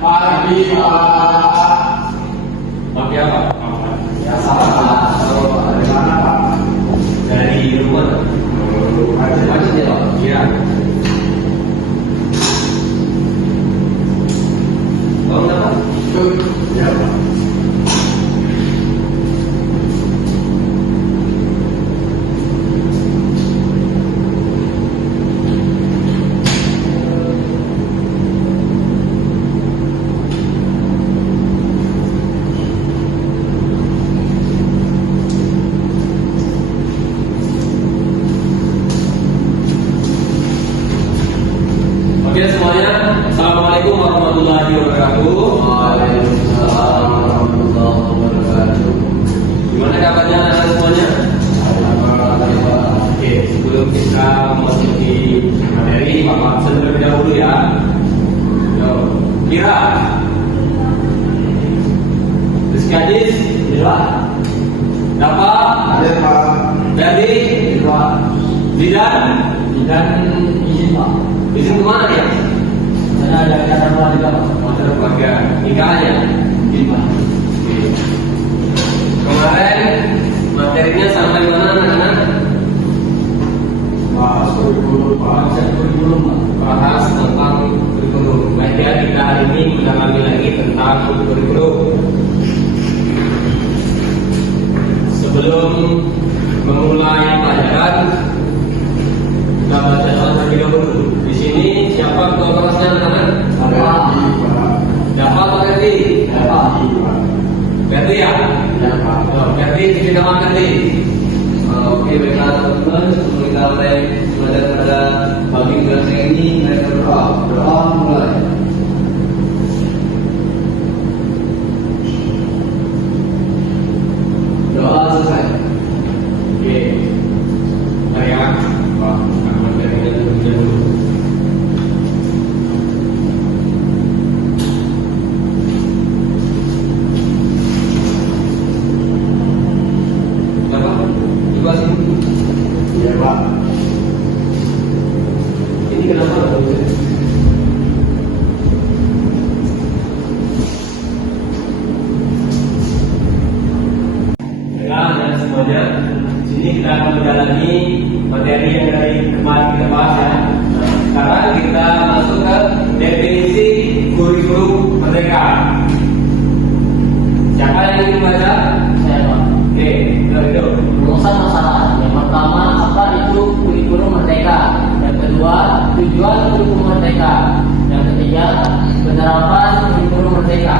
Pagi, Pak. Pagi apa? Ya, salah, Pak. Dari mana, Pak? Dari rumah. Macet ya, Pak? Iya. Bang, apa? Ya, Pak. Oke semuanya, Assalamualaikum warahmatullahi wabarakatuh. Waalaikumsalam warahmatullahi wabarakatuh. Gimana kabarnya anak-anak semuanya? Alhamdulillah. Oke, sebelum kita memasuki materi, Bapak absen terlebih dahulu ya. Yo, Kira, Rizky Adis, Iya. Dapat, Ada, Pak. Berdi, Iya. Zidan, Dan izin, Pak. izin kemana ya? Saya ada acara keluarga, Pak. Acara keluarga, nikahannya. Izin, Pak. Oke. Kemarin materinya sampai mana anak-anak? Bahas kurikulum, Pak. Kurikulum, Pak. Bahas tentang kurikulum. Baik ya, kita hari ini mendalami lagi tentang kurikulum. Sebelum memulai pelajaran, kita baca terlebih dahulu. Di sini siapa ketua kelasnya anak-anak? Ada lagi, Pak. Dapat Pak Ferdi? Ada lagi, Pak. Ferdi ya? Ya, Pak. Oh, Ferdi, cuci tangan Ferdi. Oke, baiklah teman-teman, sebelum kita mulai belajar pada pagi kelas ini, mereka berdoa. Berdoa mulai. Doa selesai. Oke. Bentar ya. Pak, materinya terlebih dahulu. Kenapa? Coba sini. Iya, Pak. Ini kenapa nggak boleh? Ya, dan semuanya, sini kita akan mendalami materi yang dari kemarin kita bahas ya. Nah, sekarang kita masuk ke definisi kurikulum merdeka. Siapa yang ingin baca? Saya, Pak. Oke, itu. Rumusan masalah. Yang pertama, apa itu kurikulum merdeka? Yang kedua, tujuan kurikulum merdeka. Yang ketiga, penerapan kurikulum merdeka.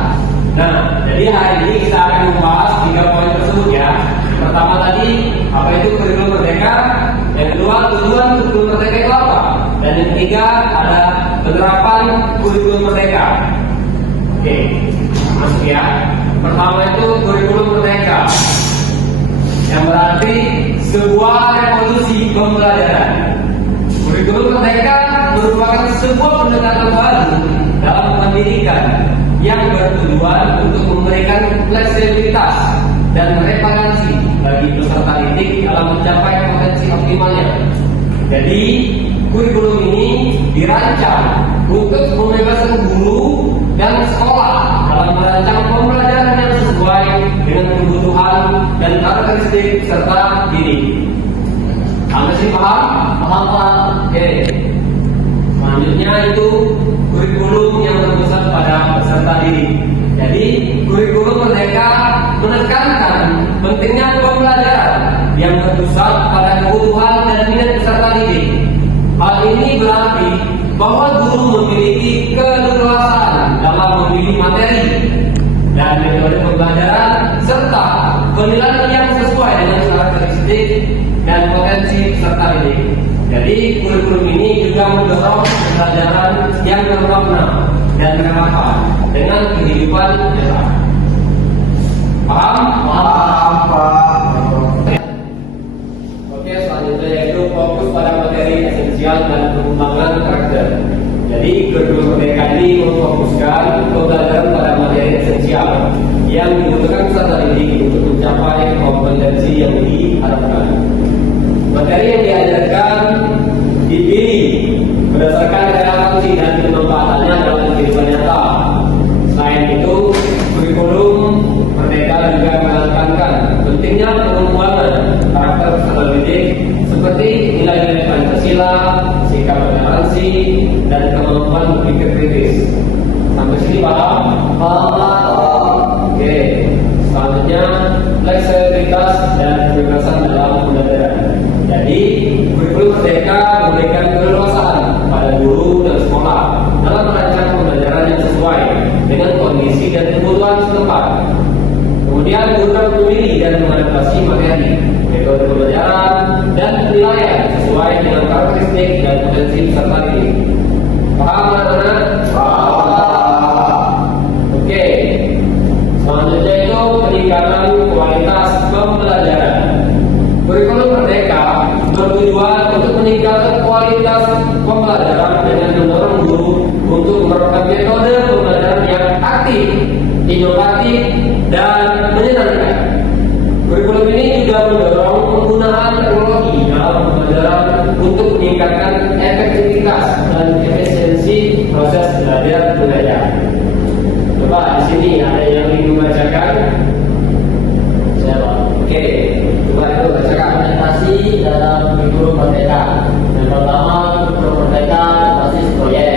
Nah, jadi hari ini kita akan membahas 3 poin tersebut ya. Pertama tadi, apa itu kurikulum merdeka? Yang kedua, tujuan kurikulum merdeka itu apa? Dan yang ketiga, ada penerapan kurikulum merdeka. Oke, masuk ya. Pertama itu kurikulum merdeka, yang berarti sebuah revolusi pembelajaran. Kurikulum merdeka merupakan sebuah pendekatan baru dalam pendidikan yang bertujuan untuk memberikan fleksibilitas dan reparansi bagi peserta didik dalam mencapai potensi optimalnya. Jadi, kurikulum ini dirancang untuk membebaskan guru dan sekolah dalam merancang pembelajaran yang sesuai dengan kebutuhan dan karakteristik peserta didik. Anda sih paham? Paham, Pak? Oke. Selanjutnya itu kurikulum yang berpusat pada peserta didik. Jadi kurikulum merdeka menekankan pentingnya pembelajaran yang berpusat pada kebutuhan dan minat peserta didik. Hal ini berarti bahwa guru memiliki keleluasaan dalam memilih materi dan metode pembelajaran serta penilaian yang sesuai dengan karakteristik dan potensi peserta didik. Jadi kurikulum ini juga mendorong pembelajaran yang bermakna dan relevan dengan kehidupan nyata. Paham? Paham, Pak. Oke, selanjutnya yaitu fokus pada materi esensial dan pengembangan karakter. Jadi kurikulum merdeka ini memfokuskan pembelajaran pada materi esensial yang dibutuhkan peserta didik untuk mencapai kompetensi yang diharapkan. Materi yang diajarkan dipilih berdasarkan relevansi dan kemanfaatannya dalam kehidupan nyata. penggunaan teknologi dalam pembelajaran untuk meningkatkan efektivitas dan efisiensi proses belajar mengajar. Coba di sini ada yang ingin membacakan? Siapa? Oke, coba itu bacakan. Implementasi dalam kurikulum merdeka. Yang pertama, kurikulum merdeka berbasis proyek.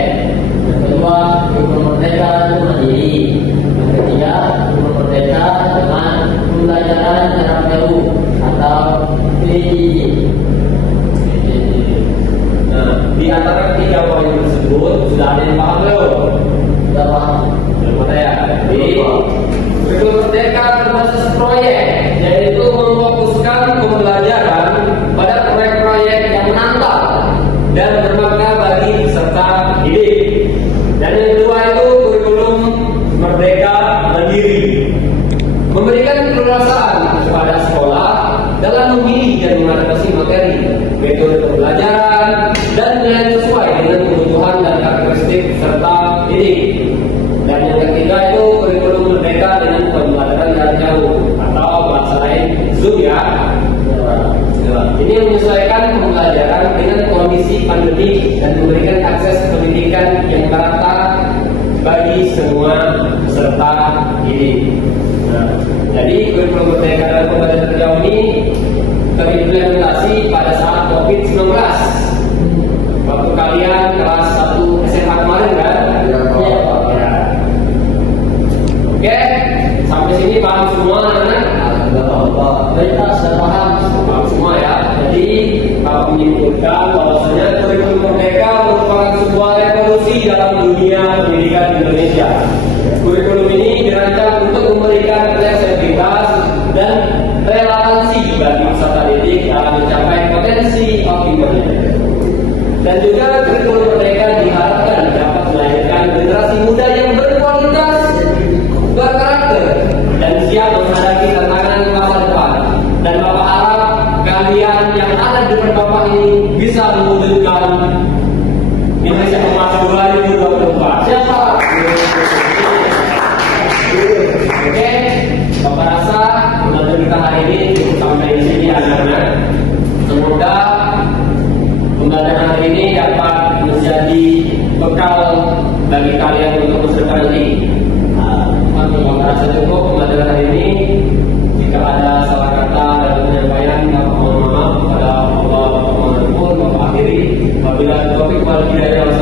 Yang kedua, kurikulum merdeka itu mandiri. Yang ketiga, kurikulum merdeka dengan pembelajaran jarak jauh atau PJJ. Nah, di antara ketiga poin tersebut sudah ada yang paham belum? Sudah paham? Belum ada ya? Jadi, kurikulum merdeka berbasis proyek, yaitu memfokuskan pembelajaran pada proyek-proyek yang menantang dan bermakna bagi peserta didik. Dan yang kedua itu kurikulum merdeka mandiri, memberikan keleluasaan kepada sekolah dalam memilih dan mengadaptasi materi, metode pembelajaran, dan nilai sesuai dengan kebutuhan dan karakteristik peserta didik. Dan yang ketiga itu kurikulum merdeka dengan pembelajaran jarak jauh atau bahasa lain Zoom ya. Ini menyesuaikan pembelajaran dengan kondisi pandemi dan memberikan akses pendidikan yang merata bagi semua peserta didik. Nah, jadi kurikulum merdeka dalam pembelajaran jarak jauh ini terimplementasi pada saat COVID-19. Waktu kalian kelas 1 SMA kemarin kan? Ya, Pak. Ya. Oke, sampai sini paham semua anak-anak? Mereka sudah paham. Paham semua ya. Jadi Bapak menyimpulkan bahwasanya kurikulum merdeka merupakan sebuah revolusi dalam dunia pendidikan Indonesia. Kurikulum ini dirancang untuk memberikan fleksibilitas dan relevansi bagi peserta didik dalam mencapai potensi optimalnya. Dan juga kurikulum merdeka diharapkan dapat melahirkan generasi muda yang berkualitas, berkarakter, dan siap menghadapi tantangan masa depan. Dan Bapak harap kalian yang ada di depan Bapak ini bisa mewujudkan Indonesia Emas 2024. Siapa? Oke, Bapak rasa pembelajaran kita hari ini cukup sampai di sini anak-anak. Semoga pembelajaran hari ini dapat menjadi bekal bagi kalian untuk masa depan nanti. Bapak rasa cukup pembelajaran hari ini. Jika ada salah kata dan penyampaian, Bapak mohon maaf kepada Allah. Bapak mohon ampun. Bapak akhiri. Wabillahi taufiq wal hidayah.